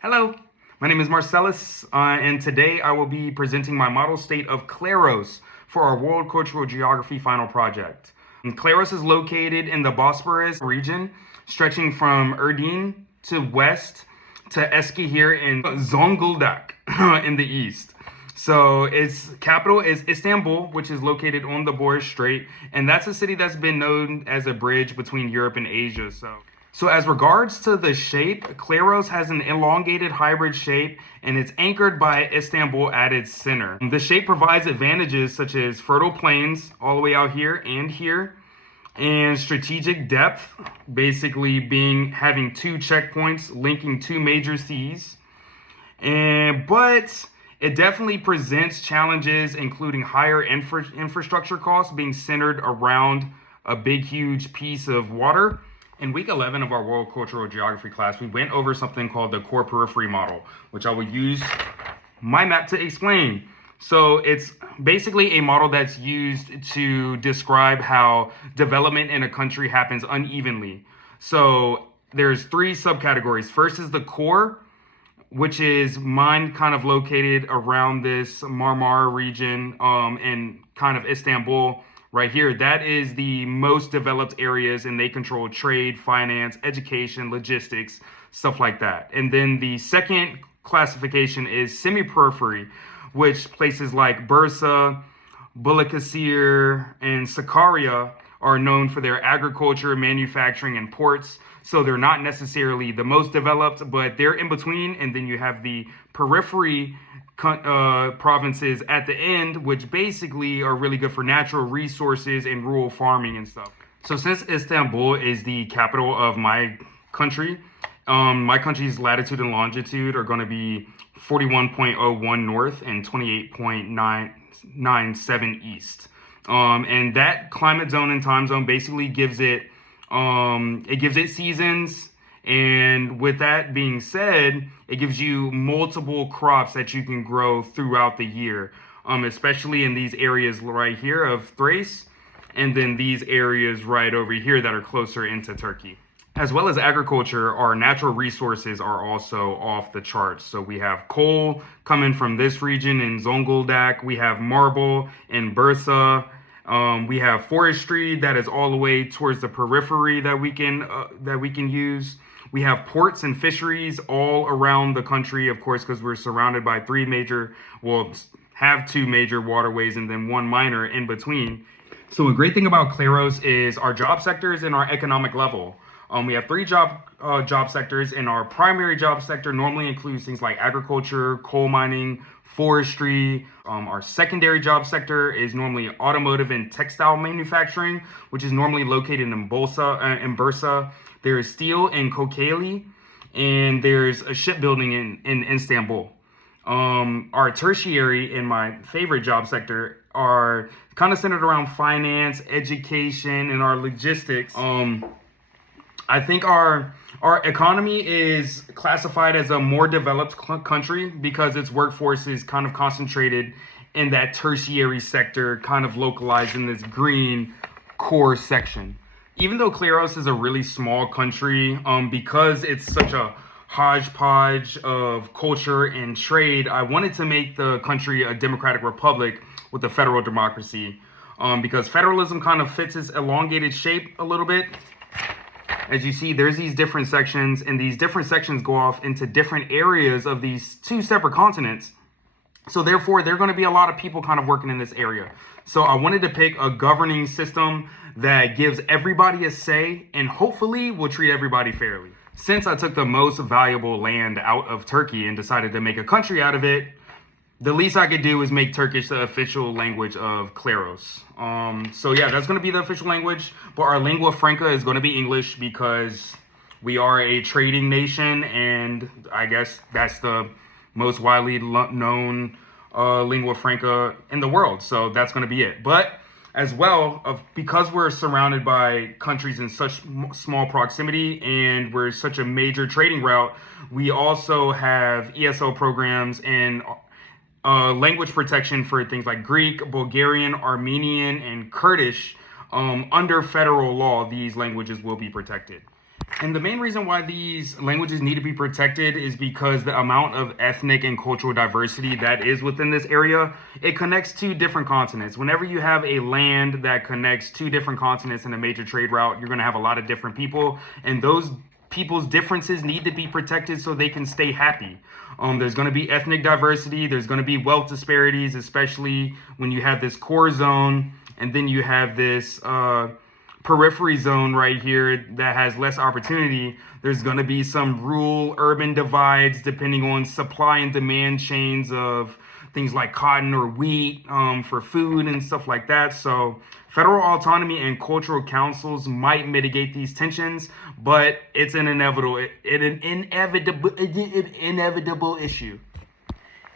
Hello, my name is Marcellus, and today I will be presenting my model state of Claros for our World Cultural Geography final project. And Claros is located in the Bosporus region, stretching from Erdene to west to Eskişehir in Zonguldak in the east. So its capital is Istanbul, which is located on the Boris Strait, and that's a city that's been known as a bridge between Europe and Asia. So as regards to the shape, Claros has an elongated hybrid shape and it's anchored by Istanbul at its center. The shape provides advantages such as fertile plains all the way out here, and strategic depth, basically having two checkpoints linking two major seas. But it definitely presents challenges, including higher infrastructure costs being centered around a big, huge piece of water. In week 11 of our World Cultural Geography class, we went over something called the core periphery model, which I will use my map to explain. So it's basically a model that's used to describe how development in a country happens unevenly. So there's three subcategories. First is the core, which is mine kind of located around this Marmara region and kind of Istanbul right here. That is the most developed areas, and they control trade, finance, education, logistics, stuff like that. And then the second classification is semi-periphery, which places like Bursa, Balıkesir, and Sakarya are known for their agriculture, manufacturing, and ports. So they're not necessarily the most developed, but they're in between. And then you have the periphery provinces at the end, which basically are really good for natural resources and rural farming and stuff. So since Istanbul is the capital of my country's latitude and longitude are going to be 41.01 north and 28.997 east. And that climate zone and time zone basically gives it seasons. And with that being said, it gives you multiple crops that you can grow throughout the year, especially in these areas right here of Thrace, and then these areas right over here that are closer into Turkey. As well as agriculture, our natural resources are also off the charts. So we have coal coming from this region in Zonguldak. We have marble in Bursa. We have forestry that is all the way towards the periphery that we can use. We have ports and fisheries all around the country, of course, because we're surrounded by two major waterways and then one minor in between. So a great thing about Claros is our job sectors and our economic level. We have three job sectors, and our primary job sector normally includes things like agriculture, coal mining, forestry. Our secondary job sector is normally automotive and textile manufacturing, which is normally located in Bursa. There is steel in Kocaeli, and there's a shipbuilding in Istanbul. Our tertiary and my favorite job sector are kind of centered around finance, education, and our logistics. I think our economy is classified as a more developed country because its workforce is kind of concentrated in that tertiary sector, kind of localized in this green core section. Even though Claros is a really small country, because it's such a hodgepodge of culture and trade, I wanted to make the country a democratic republic with a federal democracy, because federalism kind of fits its elongated shape a little bit. As you see, there's these different sections, and these different sections go off into different areas of these two separate continents. So therefore, there are going to be a lot of people kind of working in this area. So I wanted to pick a governing system that gives everybody a say and hopefully will treat everybody fairly. Since I took the most valuable land out of Turkey and decided to make a country out of it, the least I could do is make Turkish the official language of Claros. So yeah, that's going to be the official language, but our lingua franca is going to be English because we are a trading nation, and I guess that's the most widely known lingua franca in the world. So that's going to be it. But as well, because we're surrounded by countries in such small proximity and we're such a major trading route, we also have ESL programs and language protection for things like Greek, Bulgarian, Armenian, and Kurdish. Under federal law, these languages will be protected. And the main reason why these languages need to be protected is because the amount of ethnic and cultural diversity that is within this area, it connects two different continents. Whenever you have a land that connects two different continents in a major trade route, you're going to have a lot of different people, and those people's differences need to be protected so they can stay happy. There's going to be ethnic diversity, there's going to be wealth disparities, especially when you have this core zone, and then you have this periphery zone right here that has less opportunity. There's going to be some rural urban divides depending on supply and demand chains of things like cotton or wheat for food and stuff like that. So federal autonomy and cultural councils might mitigate these tensions, but it's an inevitable issue.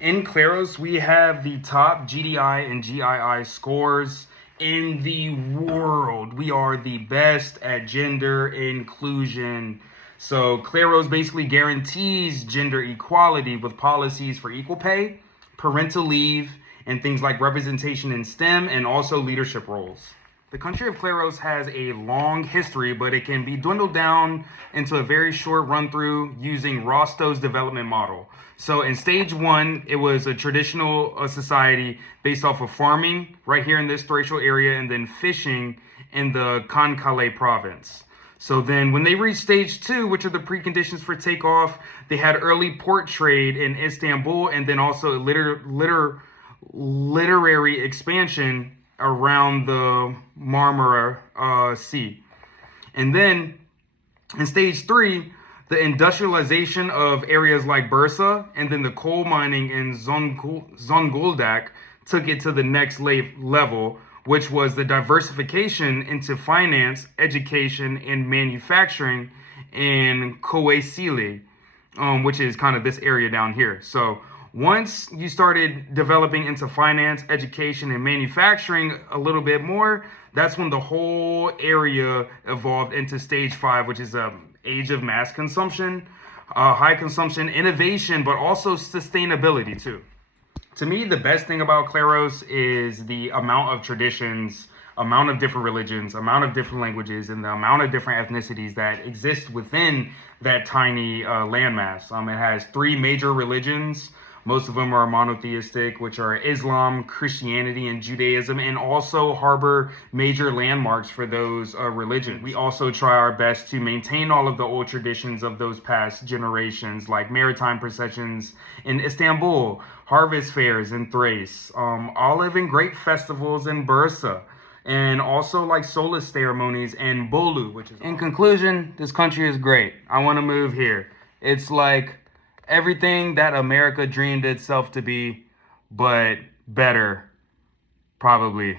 In Claros, we have the top GDI and GII scores in the world. We are the best at gender inclusion. So Claros basically guarantees gender equality with policies for equal pay, parental leave, and things like representation in STEM and also leadership roles. The country of Claros has a long history, but it can be dwindled down into a very short run through using Rostow's development model. So in stage one, it was a traditional society based off of farming right here in this terrestrial area and then fishing in the Khankale province. So then when they reached stage two, which are the preconditions for takeoff, they had early port trade in Istanbul and then also literary expansion around the Marmara Sea. And then in stage three, the industrialization of areas like Bursa and then the coal mining in Zonguldak took it to the next level, which was the diversification into finance, education, and manufacturing in Koesili, which is kind of this area down here. So once you started developing into finance, education, and manufacturing a little bit more, that's when the whole area evolved into stage five, which is age of mass consumption, high consumption, innovation, but also sustainability too. To me, the best thing about Claros is the amount of traditions, amount of different religions, amount of different languages, and the amount of different ethnicities that exist within that tiny landmass. It has three major religions. Most of them are monotheistic, which are Islam, Christianity, and Judaism, and also harbor major landmarks for those religions. We also try our best to maintain all of the old traditions of those past generations, like maritime processions in Istanbul, harvest fairs in Thrace, olive and grape festivals in Bursa, and also like solace ceremonies in Bolu, which is... In conclusion, this country is great. I want to move here. It's like everything that America dreamed itself to be, but better, probably.